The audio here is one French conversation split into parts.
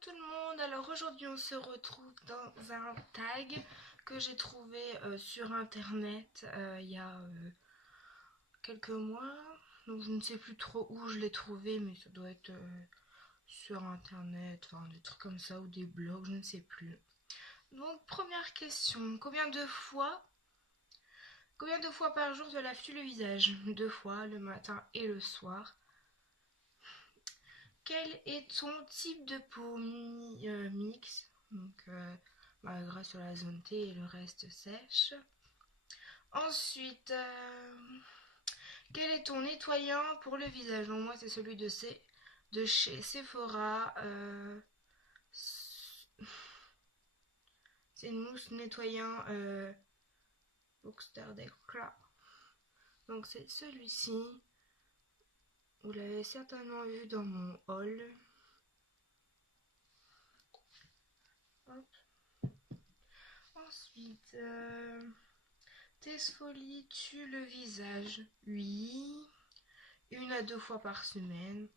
tout le monde, alors aujourd'hui on se retrouve dans un tag que j'ai trouvé sur internet il y a quelques mois. Donc je ne sais plus trop où je l'ai trouvé, mais ça doit être sur internet, enfin des trucs comme ça, ou des blogs, je ne sais plus. Donc première question, combien de fois par jour te laves-tu le visage? 2 fois, le matin et le soir. Quel est ton type de peau mix? Donc, grasse sur la zone T et le reste sèche. Ensuite, quel est ton nettoyant pour le visage? Donc, moi, c'est celui de chez Sephora. C'est une mousse nettoyant Boxster d'éclat. Donc, c'est celui-ci. Vous l'avez certainement vu dans mon haul. Hop. Ensuite, t'exfolies-tu le visage? Oui. 1 à 2 fois par semaine.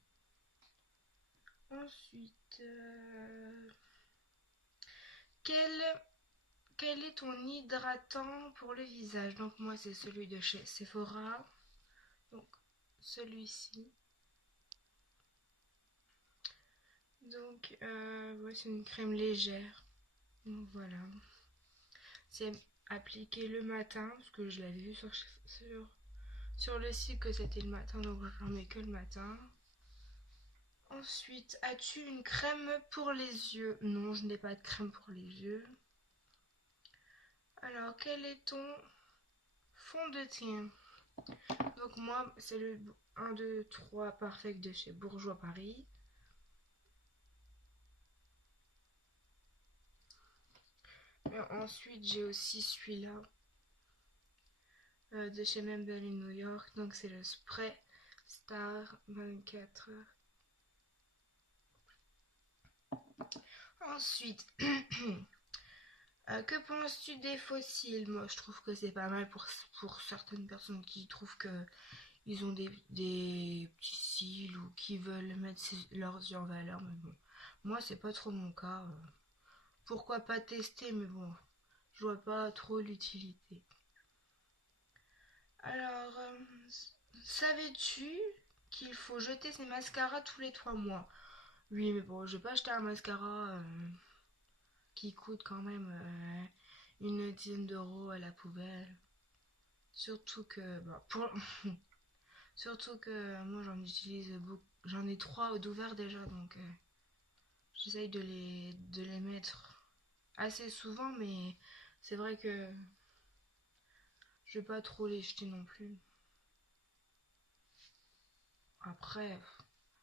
Ensuite, quel est ton hydratant pour le visage? Donc moi c'est celui de chez Sephora. Donc celui-ci. Donc ouais, c'est une crème légère. Donc voilà. C'est appliqué le matin, parce que je l'avais vu sur le site que c'était le matin, donc je n'en mets que le matin. Ensuite, as-tu une crème pour les yeux? Non, je n'ai pas de crème pour les yeux. Alors, quel est ton fond de teint? Donc moi, c'est le 1, 2, 3 Perfect de chez Bourjois Paris. Et ensuite, j'ai aussi celui-là de chez Maybelline New York. Donc c'est le Spray Star 24 heures. Ensuite, que penses-tu des fossiles? Moi, je trouve que c'est pas mal pour certaines personnes qui trouvent que ils ont des petits cils ou qui veulent mettre leurs yeux en valeur. Mais bon, moi, c'est pas trop mon cas. Pourquoi pas tester, mais bon, je vois pas trop l'utilité. Alors, savais-tu qu'il faut jeter ses mascaras tous les 3 mois? Oui, mais bon, je vais pas acheter un mascara qui coûte quand même une dizaine d'euros à la poubelle. Surtout que, surtout que moi j'en utilise beaucoup, j'en ai 3 d'ouverts déjà, donc j'essaye de les mettre assez souvent, mais c'est vrai que je vais pas trop les jeter non plus. Après,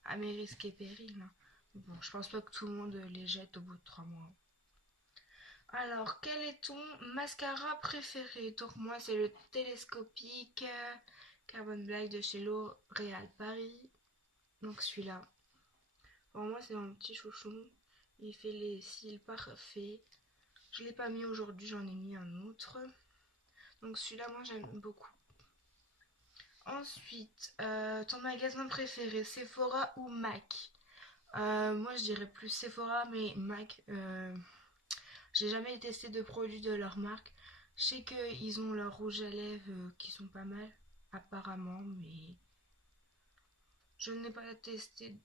à mes risques et périls, hein. Bon, je pense pas que tout le monde les jette au bout de 3 mois. Alors, quel est ton mascara préféré? Donc moi, c'est le télescopique Carbon Black de chez L'Oréal Paris. Donc celui-là. Pour moi, c'est mon petit chouchou. Il fait les cils parfaits. Je l'ai pas mis aujourd'hui, j'en ai mis un autre. Donc celui-là, moi, j'aime beaucoup. Ensuite, ton magasin préféré, Sephora ou MAC? Moi, je dirais plus Sephora, mais MAC, j'ai jamais testé de produits de leur marque. Je sais qu'ils ont leurs rouges à lèvres qui sont pas mal, apparemment, mais je n'ai pas testé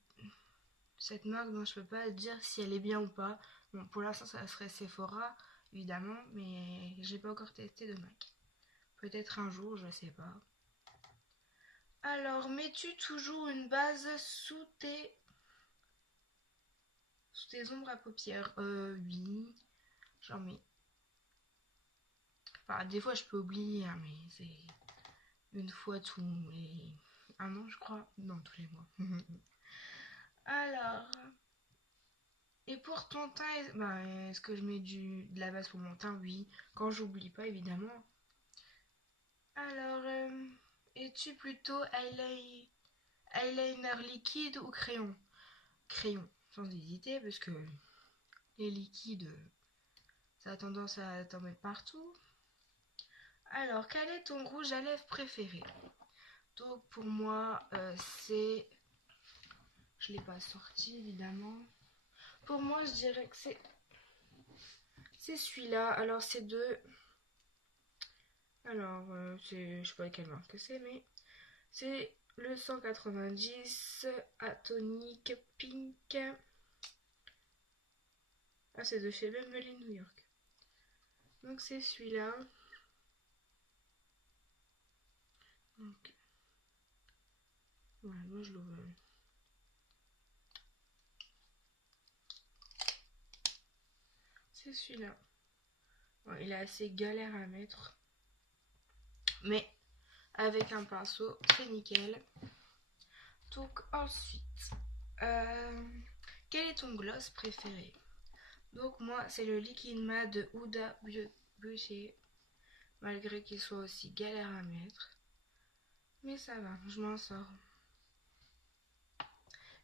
cette marque, donc je peux pas dire si elle est bien ou pas. Bon, pour l'instant, ça serait Sephora, évidemment, mais j'ai pas encore testé de MAC. Peut-être un jour, je sais pas. Alors, mets-tu toujours une base sous tes ombres à paupières? Oui, j'en mets. Enfin, des fois, je peux oublier, hein, mais c'est une fois tous les 1 an, je crois. Non, tous les mois. Alors, et pour ton teint, est-ce que je mets de la base pour mon teint? Oui, quand j'oublie pas, évidemment. Alors, es-tu plutôt eyeliner liquide ou crayon? Crayon, sans hésiter, parce que les liquides, ça a tendance à t'en mettre partout. Alors, quel est ton rouge à lèvres préféré? Donc, pour moi, c'est... Je ne l'ai pas sorti, évidemment. Pour moi, je dirais que c'est celui-là. Alors, c'est de... Alors, je sais pas quelle marque c'est, mais c'est le 190 Atonic Pink. Ah, c'est de chez Beverly New York. Donc, c'est celui-là. Donc, voilà, moi je l'ouvre. C'est celui-là. Bon, il est assez galère à mettre. Mais avec un pinceau, c'est nickel. Donc ensuite, quel est ton gloss préféré? Donc moi, c'est le Liquid Matte de Huda Beauty. Malgré qu'il soit aussi galère à mettre. Mais ça va, je m'en sors.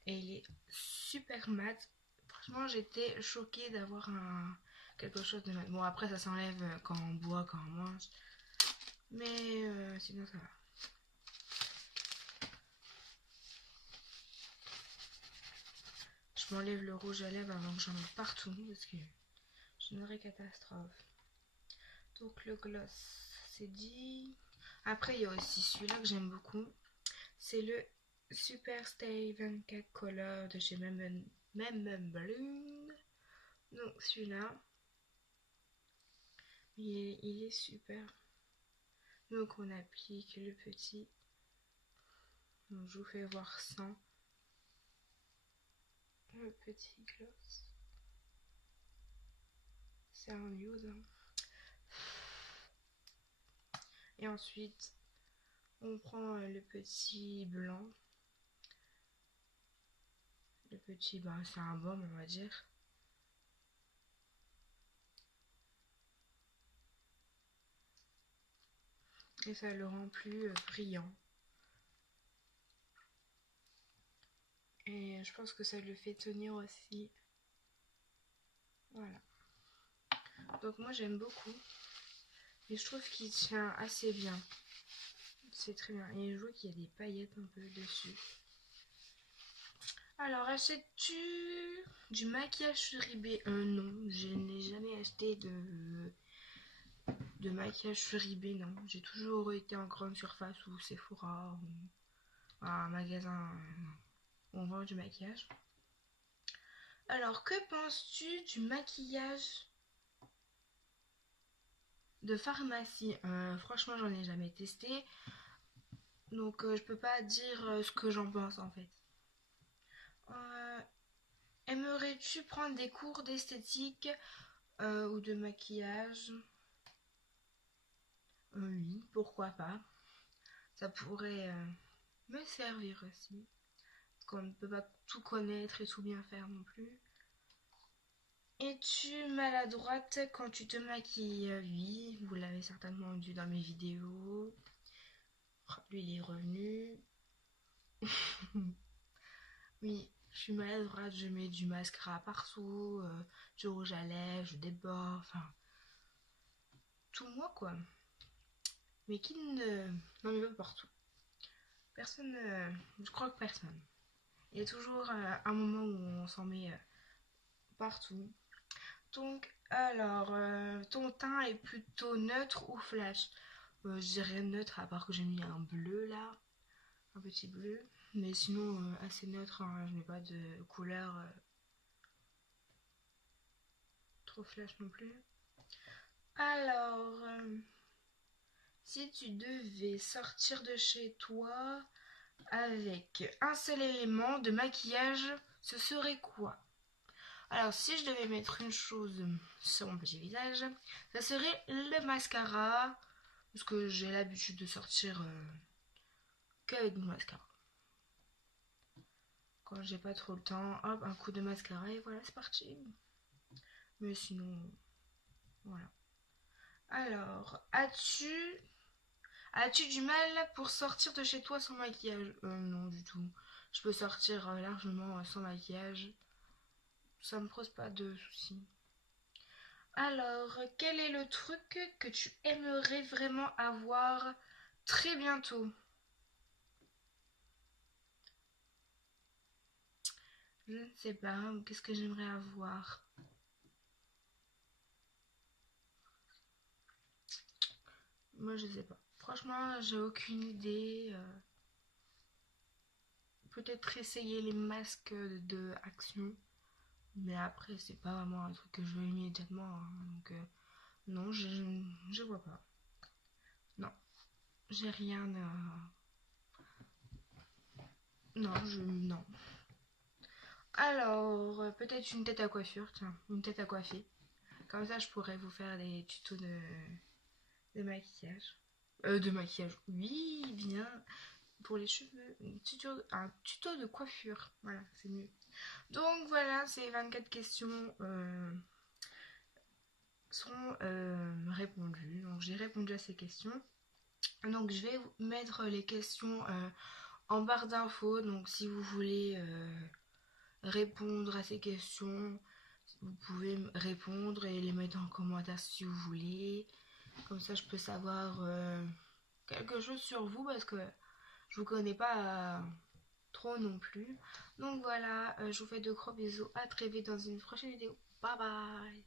Et il est super mat. Franchement, j'étais choquée d'avoir quelque chose de mat. Bon, après, ça s'enlève quand on boit, quand on mange. Mais sinon, ça va. Je m'enlève le rouge à lèvres avant que j'en mette partout. Parce que c'est une vraie catastrophe. Donc, le gloss, c'est dit. Après, il y a aussi celui-là que j'aime beaucoup. C'est le Super Stay 24 Color de chez Bloom. Donc celui-là, il est super. Donc on applique le petit. Donc, je vous fais voir sans. Le petit gloss. C'est un nude. Hein. Et ensuite, on prend le petit blanc. Le petit, bah, c'est un baume, on va dire. Et ça le rend plus brillant. Et je pense que ça le fait tenir aussi. Voilà. Donc moi j'aime beaucoup. Et je trouve qu'il tient assez bien. C'est très bien. Et je vois qu'il y a des paillettes un peu dessus. Alors, achètes-tu du maquillage sur eBay? Non, je n'ai jamais acheté de maquillage sur eBay, non. J'ai toujours été en grande surface ou Sephora ou un magasin où on vend du maquillage. Alors, que penses-tu du maquillage de pharmacie? Franchement, j'en ai jamais testé. Donc, je peux pas dire ce que j'en pense en fait. Aimerais-tu prendre des cours d'esthétique ou de maquillage? Oui, pourquoi pas. Ça pourrait me servir aussi. Parce qu'on ne peut pas tout connaître et tout bien faire non plus. Es-tu maladroite quand tu te maquilles? Oui, vous l'avez certainement vu dans mes vidéos. Lui, il est revenu. Oui, je suis maladroite, je mets du mascara partout, du rouge à lèvres, je déborde, enfin, tout moi quoi. Mais qui ne... Non mais pas partout. Personne, je crois que personne. Il y a toujours un moment où on s'en met partout. Donc, alors, ton teint est plutôt neutre ou flash? Je dirais neutre, à part que j'ai mis un bleu là, un petit bleu. Mais sinon, assez neutre, hein, je n'ai pas de couleur trop flash non plus. Alors, si tu devais sortir de chez toi avec un seul élément de maquillage, ce serait quoi? Alors, si je devais mettre une chose sur mon petit visage, ça serait le mascara. Parce que j'ai l'habitude de sortir qu'avec du mascara. Quand j'ai pas trop le temps, hop, un coup de mascara et voilà, c'est parti. Mais sinon, voilà. Alors, as-tu du mal pour sortir de chez toi sans maquillage? Non, du tout. Je peux sortir largement sans maquillage. Ça me pose pas de soucis. Alors, quel est le truc que tu aimerais vraiment avoir très bientôt? Je ne sais pas. Qu'est-ce que j'aimerais avoir? Moi, je sais pas. Franchement, j'ai aucune idée. Peut-être essayer les masques de action. Mais après, c'est pas vraiment un truc que je veux immédiatement, hein. Donc, non, je vois pas. Non, j'ai rien. Non, non. Alors, peut-être une tête à coiffure, tiens, une tête à coiffer. Comme ça, je pourrais vous faire des tutos de maquillage. De maquillage, oui, bien. Pour les cheveux, un tuto de coiffure. Voilà, c'est mieux. Donc voilà, ces 24 questions seront répondues. Donc j'ai répondu à ces questions. Donc je vais vous mettre les questions en barre d'infos. Donc si vous voulez répondre à ces questions, vous pouvez répondre et les mettre en commentaire si vous voulez. Comme ça je peux savoir quelque chose sur vous parce que je vous connais pas trop non plus. Donc voilà, je vous fais de gros bisous. À très vite dans une prochaine vidéo. Bye bye.